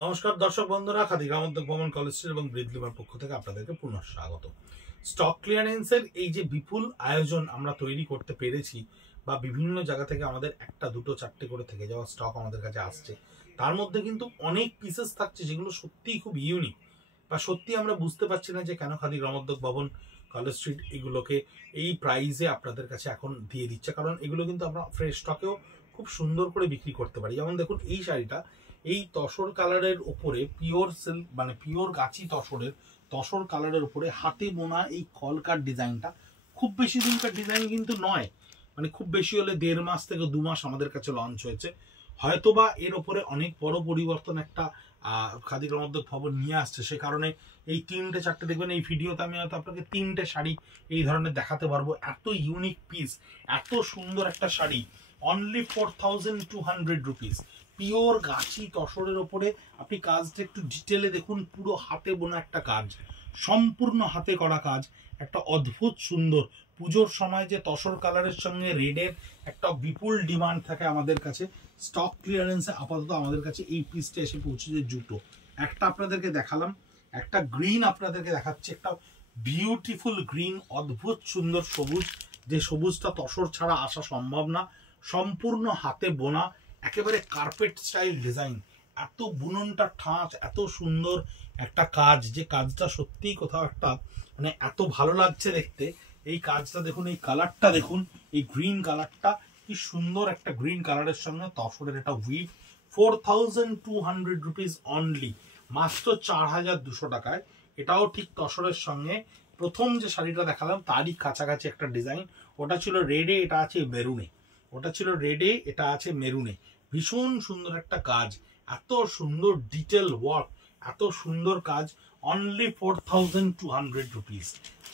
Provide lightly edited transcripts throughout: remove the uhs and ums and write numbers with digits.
নমস্কার দর্শক বন্ধুরা, খাদি গ্রামোদ্যোগ ভবন কলেজ স্ট্রিট এবং ব্রিদলিমার পক্ষ থেকে আপনাদেরকে পুনঃ স্বাগত। স্টক ক্লিয়ারেন্সের এই যে বিপুল আয়োজন আমরা তৈরি করতে পেরেছি, বা বিভিন্ন জায়গা থেকে আমাদের একটা দুটো চারটে করে থেকে যাওয়া স্টক আমাদের কাছে আসছে, তার মধ্যে কিন্তু অনেক পিসেস থাকছে যেগুলো সত্যিই খুব ইউনিক, বা সত্যি আমরা বুঝতে পারছি না যে কেন খাদি গ্রামোদ্যোগ ভবন কলেজ স্ট্রিট এগুলোকে এই প্রাইসে আপনাদের কাছে এখন দিয়ে দিচ্ছে। কারণ এগুলো কিন্তু আমরা ফ্রেশ স্টকেও খুব সুন্দর করে বিক্রি করতে পারি। যেমন দেখুন, এই শাড়িটা এই তসর কালারের উপরে পিওর সিল্ক, মানে পিওর গাছি তসর কালারের উপরে হাতে বোনা এই কলকার ডিজাইনটা খুব বেশি দিনকার ডিজাইন কিন্তু নয়, মানে খুব বেশি হলে 1.5 মাস থেকে 2 মাস আমাদের কাছে লঞ্চ হয়েছে। হয়তোবা এর উপরে অনেক বড় পরিবর্তন একটা খাদি গ্রামোদ্যোগ ভবন নিয়ে আসছে, সে কারণে এই 3টে 4টে দেখবেন এই ভিডিওতে আমি হয়তো আপনাকে 3টে শাড়ি এই ধরনের দেখাতে পারবো। এত ইউনিক পিস, এত সুন্দর একটা শাড়ি, অনলি 4200 রুপিস। পিওর গাছি তসরের ওপরে আপনি কাজটা একটু ডিটেলে দেখুন, পুরো হাতে বোনা একটা কাজ, সম্পূর্ণ হাতে করা কাজ, একটা অদ্ভুত সুন্দর। পুজোর সময় যে তসর কালারের সঙ্গে রেডের একটা বিপুল ডিমান্ড থাকে আমাদের কাছে, স্টক ক্লিয়ারেন্সে আপাতত আমাদের কাছে এই পিসটা এসে পৌঁছেছে দুটো। একটা আপনাদেরকে দেখালাম, একটা গ্রিন আপনাদেরকে দেখাচ্ছে, একটা বিউটিফুল গ্রিন, অদ্ভুত সুন্দর সবুজ, যে সবুজটা তসর ছাড়া আসা সম্ভব না, সম্পূর্ণ হাতে বোনা, একেবারে কার্পেট স্টাইল ডিজাইন, এত বুননটা ঠাঁচ, এত সুন্দর একটা কাজ, যে কাজটা সত্যিই কোথাও একটা মানে এত ভালো লাগছে দেখতে। এই কাজটা দেখুন, এই কালারটা দেখুন, এই গ্রিন কালারটা কি সুন্দর, একটা গ্রিন কালারের সঙ্গে তসরের একটা উইভ। 4200 রুপিস অনলি, মাত্র 4200 টাকায়। এটাও ঠিক তসরের সঙ্গে প্রথম যে শাড়িটা দেখালাম তারই কাছাকাছি একটা ডিজাইন। ওটা ছিল রেডে, এটা আছে মেরুনে। ওটা ছিল রেডে, এটা আছে মেরুনে। ভীষণ সুন্দর একটা কাজ, এত সুন্দর ডিটেল ওয়ার্ক, এত সুন্দর কাজ, অনলি 4200 রুপিস,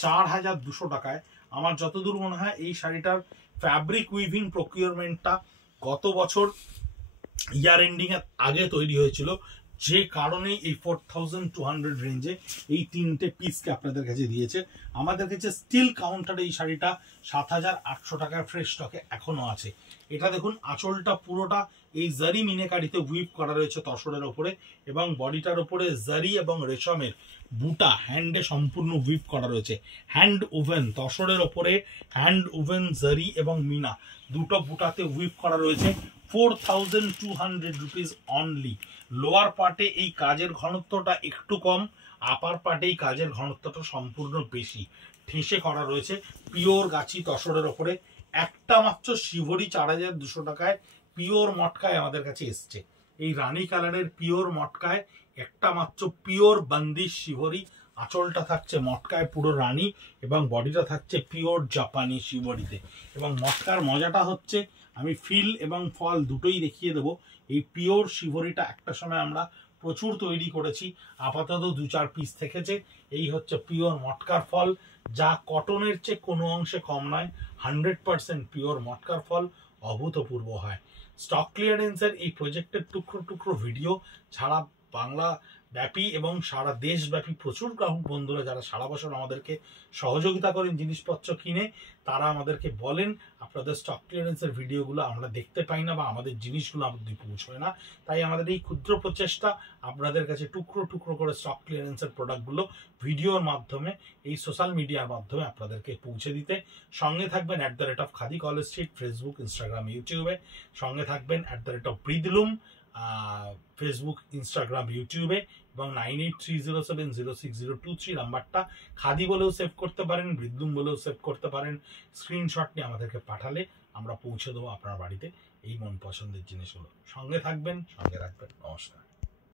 4200 টাকায়। আমার যতদূর মনে হয় এই শাড়িটার ফ্যাব্রিক উইভিং প্রকিউরমেন্টটা গত বছর ইয়ার এন্ডিং এর আগে তৈরি হয়েছিল, যে কারণে এই 4200 রেঞ্জে এই 3টে পিসকে আপনাদের কাছে দিয়েছে। আমাদের কাছে স্টিল কাউন্টারে এই শাড়িটা 7800 টাকার ফ্রেশ স্টকে এখনো আছে। এটা দেখুন, আঁচলটা পুরোটা এই জারি মিনেকারিতে উইভ করা রয়েছে তসরের ওপরে, এবং বডিটার ওপরে জারি এবং রেশমের বুটা হ্যান্ডে সম্পূর্ণ উইভ করা রয়েছে। হ্যান্ড ওভেন তসরের ওপরে, হ্যান্ড ওভেন জারি এবং মিনা দুটো বুটাতে উইভ করা রয়েছে। 4200 রুপিস অনলি। লোয়ার পার্টে এই কাজের ঘনত্বটা একটু কম, আপার পার্টে এই কাজের ঘনত্বটা সম্পূর্ণ বেশি, ঠেসে করা রয়েছে পিওর গাছি তসরের ওপরে। একটা মাত্র শিভরি 4200 টাকায় পিওর মটকায় আমাদের কাছে এসছে। এই রানী কালারের পিওর মটকায় একটা মাত্র পিওর বান্দিশ শিভরি, আঁচলটা থাকছে মটকায় পুরো রানী, এবং বডিটা থাকছে পিওর জাপানি শিভরিতে। এবং মটকার মজাটা হচ্ছে, আমি ফিল এবং ফল দুটোই দেখিয়ে দেবো। এই পিওর শিভরিটা একটা সময় আমরা প্রচুর তৈরি করেছি, আপাতত 2-4 পিস থেকেছে। এই হচ্ছে পিওর মটকার ফল, যা কটনের চেয়ে কোনো অংশে কম নয়, 100% পিওর মটকার ফল, অভূতপূর্ব হয়। স্টক ক্লিয়ারেন্সের এই প্রজেক্টের টুকরো টুকরো ভিডিও ছাড়া বাংলা ব্যাপী এবং সারা দেশব্যাপী প্রচুর গ্রাহক বন্ধুরা যারা সারা বছর আমাদেরকে সহযোগিতা করেন জিনিসপত্র কিনে, তারা আমাদেরকে বলেন আপনাদের স্টক ক্লিয়ারেন্সের ভিডিওগুলো আমরা দেখতে পাই না, বা আমাদের জিনিসগুলো আমাদের পৌঁছয় না। তাই আমাদের এই ক্ষুদ্র প্রচেষ্টা আপনাদের কাছে টুকরো টুকরো করে স্টক ক্লিয়ারেন্সের প্রোডাক্টগুলো ভিডিওর মাধ্যমে, এই সোশ্যাল মিডিয়ার মাধ্যমে আপনাদেরকে পৌঁছে দিতে। সঙ্গে থাকবেন @khadi college street, Facebook, Instagram, ইউটিউবে। সঙ্গে থাকবেন @ব্রিদলুম, ফেসবুক, ইনস্টাগ্রাম, ইউটিউবে, এবং 9830706023 নাম্বারটা খাদি বলেও সেভ করতে পারেন, ব্রিদলুম বলেও সেভ করতে পারেন। স্ক্রিনশট নিয়ে আমাদেরকে পাঠালে আমরা পৌঁছে দেবো আপনার বাড়িতে এই মন পছন্দের জিনিসগুলো। সঙ্গে থাকবেন, সঙ্গে রাখবেন। নমস্কার।